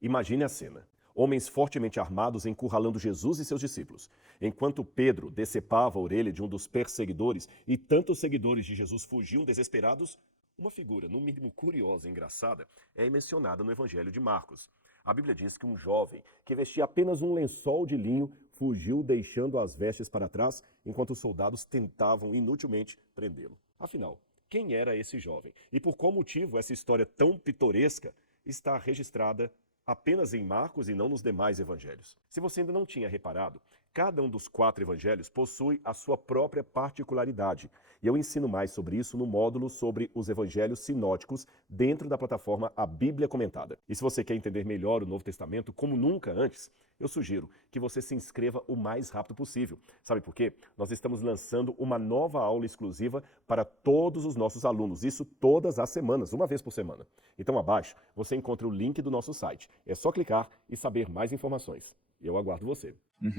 Imagine a cena. Homens fortemente armados encurralando Jesus e seus discípulos. Enquanto Pedro decepava a orelha de um dos perseguidores e tantos seguidores de Jesus fugiam desesperados, uma figura, no mínimo curiosa e engraçada, é mencionada no Evangelho de Marcos. A Bíblia diz que um jovem que vestia apenas um lençol de linho fugiu deixando as vestes para trás, enquanto os soldados tentavam inutilmente prendê-lo. Afinal, quem era esse jovem? E por qual motivo essa história tão pitoresca está registrada apenas em Marcos e não nos demais evangelhos? Se você ainda não tinha reparado, cada um dos 4 evangelhos possui a sua própria particularidade. E eu ensino mais sobre isso no módulo sobre os evangelhos sinóticos dentro da plataforma A Bíblia Comentada. E se você quer entender melhor o Novo Testamento como nunca antes, eu sugiro que você se inscreva o mais rápido possível. Sabe por quê? Nós estamos lançando uma nova aula exclusiva para todos os nossos alunos, isso todas as semanas, uma vez por semana. Então abaixo você encontra o link do nosso site. É só clicar e saber mais informações. Eu aguardo você.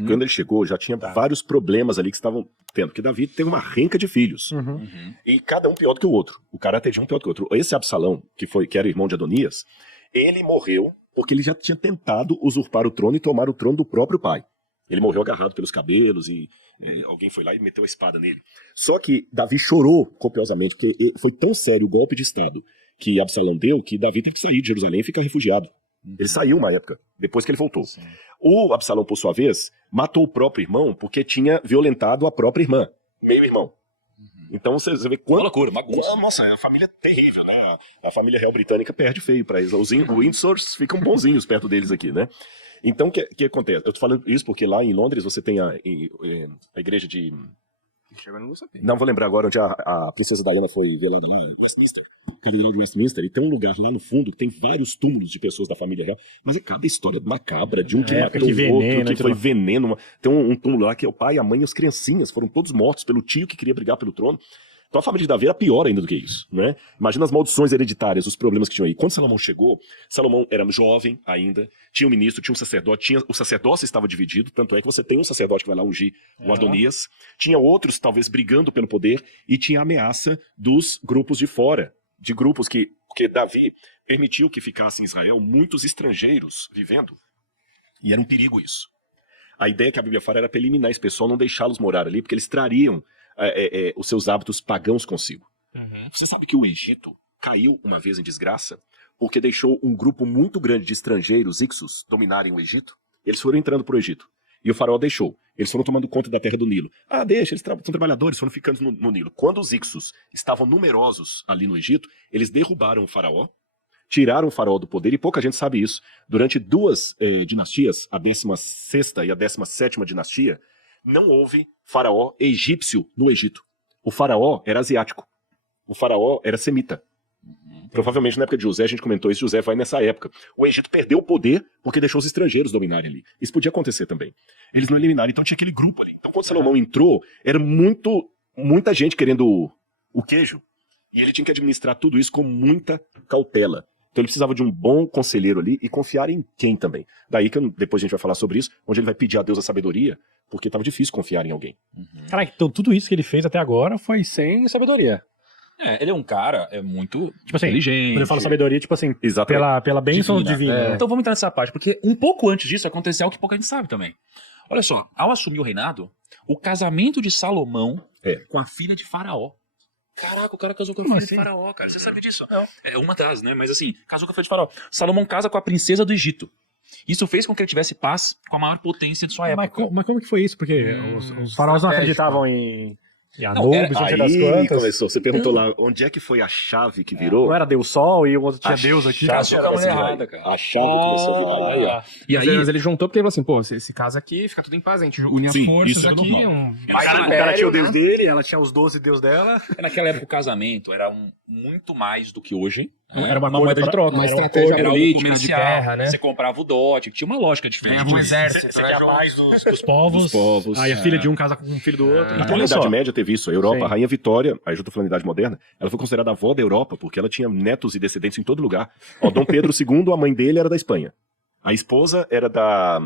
Quando ele chegou, já tinha vários problemas ali que estavam tendo, que Davi tem uma renca de filhos. E cada um pior do que o outro. O caráter de um pior do que o outro. Esse Absalão, que era irmão de Adonias, ele morreu porque ele já tinha tentado usurpar o trono e tomar o trono do próprio pai. Ele morreu agarrado pelos cabelos e alguém foi lá e meteu a espada nele. Só que Davi chorou copiosamente, porque foi tão sério o golpe de estado que Absalão deu, que Davi teve que sair de Jerusalém e ficar refugiado. Ele saiu uma época, depois que ele voltou. Sim. O Absalão, por sua vez, matou o próprio irmão porque tinha violentado a própria irmã, meio-irmão. Então você vê quanto... Uma loucura, bagunça. Nossa, é uma família terrível, né? A família real britânica perde feio pra eles. Os Windsors ficam bonzinhos perto deles aqui, né? Então, o que acontece? Eu tô falando isso porque lá em Londres você tem a igreja de... Não vou lembrar agora onde a princesa Diana foi velada lá, Westminster, Catedral de Westminster, e tem um lugar lá no fundo que tem vários túmulos de pessoas da família real, mas é cada história macabra, de um que matou o outro, que foi veneno. Tem um túmulo lá que é o pai, a mãe e as criancinhas foram todos mortos pelo tio que queria brigar pelo trono. Então a família de Davi era pior ainda do que isso, né? Imagina as maldições hereditárias, os problemas que tinham aí. Quando Salomão chegou, Salomão era jovem ainda, tinha um ministro, tinha um sacerdote, o sacerdócio estava dividido, tanto é que você tem um sacerdote que vai lá ungir o Adonias, tinha outros talvez brigando pelo poder e tinha a ameaça dos grupos de fora, de grupos porque Davi permitiu que ficassem em Israel muitos estrangeiros vivendo, e era um perigo isso. A ideia que a Bíblia fala era para eliminar esse pessoal, não deixá-los morar ali, porque eles trariam os seus hábitos pagãos consigo. Você sabe que o Egito caiu uma vez em desgraça porque deixou um grupo muito grande de estrangeiros, Ixos, dominarem o Egito? Eles foram entrando para o Egito. E o faraó deixou. Eles foram tomando conta da terra do Nilo. Deixa, eles são trabalhadores, foram ficando no Nilo. Quando os Ixos estavam numerosos ali no Egito, eles derrubaram o faraó, tiraram o faraó do poder, e pouca gente sabe isso. Durante 2 dinastias, a 16ª e a 17ª dinastia, não houve faraó egípcio no Egito. O faraó era asiático. O faraó era semita. Provavelmente na época de José, a gente comentou isso, José vai nessa época. O Egito perdeu o poder porque deixou os estrangeiros dominarem ali. Isso podia acontecer também. Eles não eliminaram, então tinha aquele grupo ali. Então quando Salomão entrou, era muita gente querendo o queijo. E ele tinha que administrar tudo isso com muita cautela. Então ele precisava de um bom conselheiro ali e confiar em quem também. Daí que depois a gente vai falar sobre isso, onde ele vai pedir a Deus a sabedoria, porque estava difícil confiar em alguém. Caraca, então tudo isso que ele fez até agora foi sem sabedoria. Ele é um cara muito inteligente. Quando eu falo sabedoria, tipo assim, pela bênção divina. Então vamos entrar nessa parte, porque um pouco antes disso aconteceu algo que pouca gente sabe também. Olha só, ao assumir o reinado, o casamento de Salomão com a filha de Faraó. Caraca, o cara casou com a filha de Faraó, cara. Você sabe disso? Não. É uma das, né? Mas assim, casou com a filha de Faraó. Salomão casa com a princesa do Egito. Isso fez com que ele tivesse paz com a maior potência de sua época. Mas como que foi isso? Porque os faraós não acreditavam em Anubis, não sei das Aí quantas. começou, você perguntou lá, onde é que foi a chave que virou? Não era Deus Sol e o outro tinha Deus aqui. Casou com a mulher errada, cara. A chave começou a virar lá. E aí, mas ele juntou porque ele falou assim, pô, esse caso aqui fica tudo em paz, a gente une as forças aqui. O cara tinha o Deus dele, ela tinha os 12 Deus dela. Naquela época o casamento era muito mais do que hoje. Era uma moeda de troca. Uma estratégia era política, comercial, de guerra, né? Você comprava o dote, tinha uma lógica diferente. Ganhava um exército, Você quer mais dos povos. Aí a filha de um casa com o filho do outro. Então, na Idade Média teve isso. A Europa, a Rainha Vitória, aí eu tô falando da Idade Moderna, ela foi considerada a avó da Europa, porque ela tinha netos e descendentes em todo lugar. Dom Pedro II, a mãe dele era da Espanha. A esposa era da...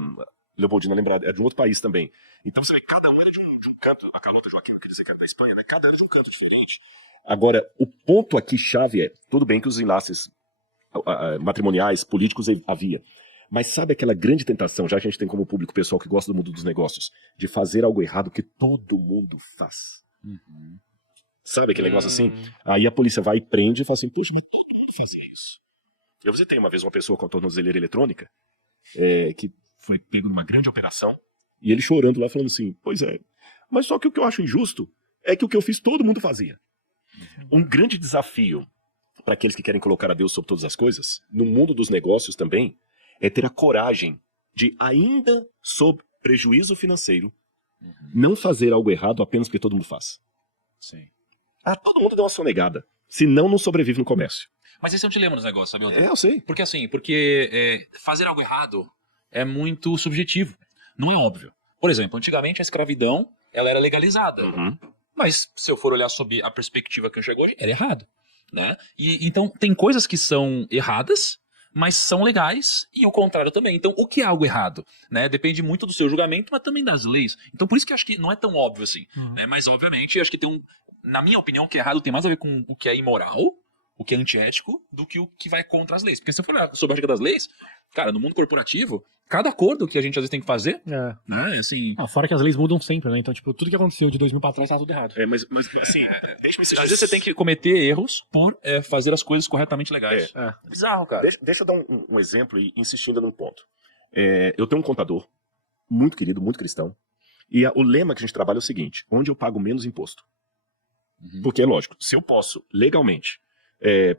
Leopoldina, lembrar, era de um outro país também. Então você vê, cada um era de um canto. A Carlota Joaquim, quer dizer, que era da Espanha, né? Cada era de um canto diferente. Agora, o ponto aqui chave é, tudo bem que os enlaces matrimoniais, políticos havia, Mas sabe aquela grande tentação, já que a gente tem como público pessoal que gosta do mundo dos negócios, de fazer algo errado que todo mundo faz? Sabe aquele negócio assim? Aí a polícia vai e prende e fala assim, poxa, mas todo mundo faz isso. Eu visitei uma vez uma pessoa com a tornozeleira eletrônica, que foi pego numa grande operação, e ele chorando lá falando assim, pois é, mas só que o que eu acho injusto é que o que eu fiz todo mundo fazia. Um grande desafio para aqueles que querem colocar a Deus sobre todas as coisas, no mundo dos negócios também, é ter a coragem de, ainda sob prejuízo financeiro, não fazer algo errado apenas porque todo mundo faz. Sim. Todo mundo deu uma sonegada, senão não sobrevive no comércio. Mas esse é um dilema dos negócios, sabe, André? Eu sei. Porque fazer algo errado é muito subjetivo. Não é óbvio. Por exemplo, antigamente a escravidão ela era legalizada. Mas se eu for olhar sob a perspectiva que eu chego hoje, era errado. Né? E então tem coisas que são erradas, mas são legais, e o contrário também. Então, o que é algo errado? Né? Depende muito do seu julgamento, mas também das leis. Então, por isso que eu acho que não é tão óbvio assim. Né? Mas, obviamente, eu acho que na minha opinião, o que é errado tem mais a ver com o que é imoral, o que é antiético, do que o que vai contra as leis. Porque se eu for olhar sobre a regra das leis, cara, no mundo corporativo, cada acordo que a gente às vezes tem que fazer, né, assim... Fora que as leis mudam sempre, né? Então, tipo, tudo que aconteceu de 2000 pra trás tá tudo errado. Mas assim, deixa-me ser... Às vezes você tem que cometer erros por fazer as coisas corretamente legais. É bizarro, cara. Deixa eu dar um exemplo e insistindo num ponto. Eu tenho um contador muito querido, muito cristão, e o lema que a gente trabalha é o seguinte, onde eu pago menos imposto. Porque é lógico, se eu posso legalmente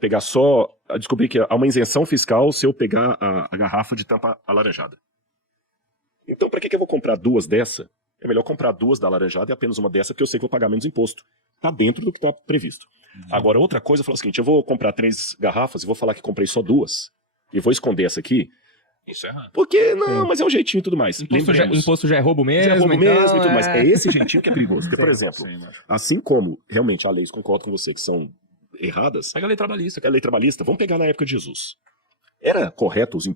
pegar só... Descobri que há uma isenção fiscal se eu pegar a garrafa de tampa alaranjada. Então, para que eu vou comprar duas dessa? É melhor comprar duas da alaranjada e apenas uma dessa, porque eu sei que vou pagar menos imposto. Tá dentro do que tá previsto. Agora, outra coisa, eu falo o seguinte, eu vou comprar 3 garrafas e vou falar que comprei só 2, e vou esconder essa aqui. Isso é errado. Porque, não, mas é um jeitinho e tudo mais. Imposto já é roubo mesmo. É roubo então, mesmo e tudo mais. É esse jeitinho que é perigoso. Porque, por exemplo, assim como realmente há leis, concordo com você, que são erradas... Pega a lei trabalhista. A lei trabalhista, vamos pegar na época de Jesus. Eram corretos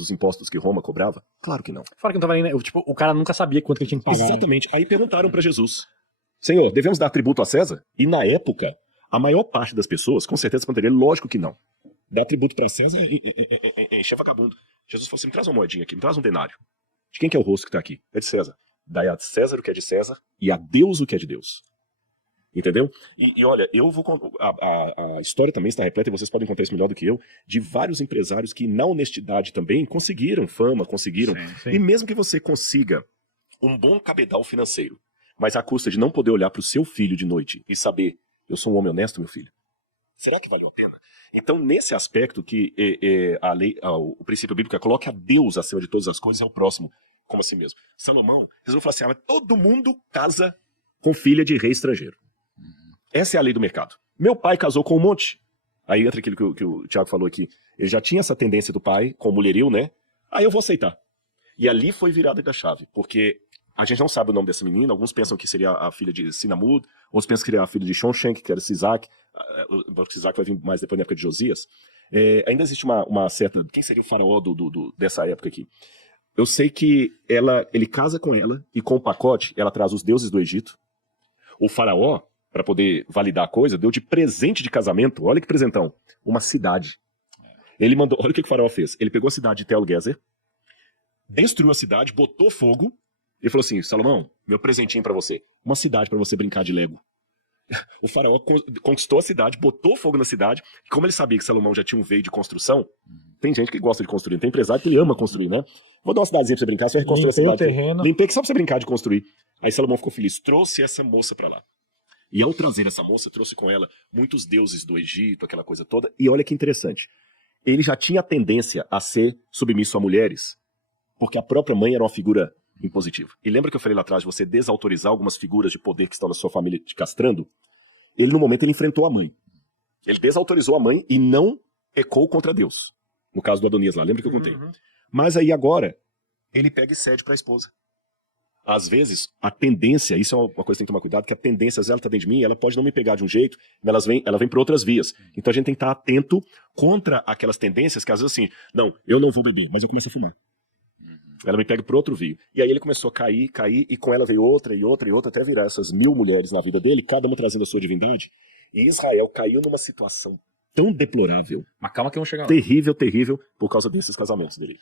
os impostos que Roma cobrava? Claro que não. Fora que não tava nem... Tipo, o cara nunca sabia quanto ele tinha que pagar. Exatamente. Aí perguntaram para Jesus, Senhor, devemos dar tributo a César? E na época, a maior parte das pessoas, com certeza responderia, lógico que não. Dar tributo para César é vagabundo. Jesus falou assim, me traz uma moedinha aqui, me traz um denário. De quem que é o rosto que está aqui? É de César. Dai a César o que é de César e a Deus o que é de Deus. Entendeu? E olha, eu vou... A história também está repleta, e vocês podem contar isso melhor do que eu, de vários empresários que na honestidade também conseguiram fama, conseguiram... Sim. E mesmo que você consiga um bom cabedal financeiro, mas à custa de não poder olhar para o seu filho de noite e saber, eu sou um homem honesto, meu filho, será que valeu a pena? Então, nesse aspecto que a lei, o princípio bíblico é coloque a Deus acima de todas as coisas e ao próximo como a si mesmo. Salomão resolveu falar assim, mas todo mundo casa com filha de rei estrangeiro. Essa é a lei do mercado. Meu pai casou com um monte. Aí entra aquilo que o Thiago falou aqui. Ele já tinha essa tendência do pai, com o mulherio, né? Aí eu vou aceitar. E ali foi virada da chave, porque a gente não sabe o nome dessa menina, alguns pensam que seria a filha de Sinamud, outros pensam que seria a filha de Shonshank, que era Sisak. O Sisak vai vir mais depois na época de Josias. Ainda existe uma certa... Quem seria o faraó dessa época aqui? Eu sei que ele casa com ela, e com o pacote, ela traz os deuses do Egito. O faraó, para poder validar a coisa, deu de presente de casamento, olha que presentão, uma cidade. Ele mandou, olha o que o faraó fez. Ele pegou a cidade de Tel Gezer, destruiu a cidade, botou fogo, e falou assim, Salomão, meu presentinho para você, uma cidade para você brincar de Lego. O faraó conquistou a cidade, botou fogo na cidade, e como ele sabia que Salomão já tinha um veio de construção, tem gente que gosta de construir, tem empresário que ele ama construir, né? Vou dar uma cidadezinha pra você brincar, você vai reconstruir a cidade. Limpei só pra você brincar de construir. Aí Salomão ficou feliz, trouxe essa moça pra lá. E ao trazer essa moça, trouxe com ela muitos deuses do Egito, aquela coisa toda. E olha que interessante. Ele já tinha a tendência a ser submisso a mulheres, porque a própria mãe era uma figura impositiva. E lembra que eu falei lá atrás de você desautorizar algumas figuras de poder que estão na sua família te castrando? Ele, no momento, ele enfrentou a mãe. Ele desautorizou a mãe e não pecou contra Deus. No caso do Adonias lá, lembra que eu contei? Mas aí agora, ele pega e cede para a esposa. Às vezes, a tendência, isso é uma coisa que tem que tomar cuidado, que a tendência, às vezes ela tá dentro de mim, ela pode não me pegar de um jeito, mas ela vem por outras vias. Então a gente tem que estar atento contra aquelas tendências que às vezes assim, não, eu não vou beber, mas eu começo a fumar. Ela me pega por outro vio. E aí ele começou a cair, e com ela veio outra, até virar essas 1000 mulheres na vida dele, cada uma trazendo a sua divindade. E Israel caiu numa situação tão deplorável, Mas calma que eu vou chegar lá. terrível, terrível, por causa desses casamentos dele.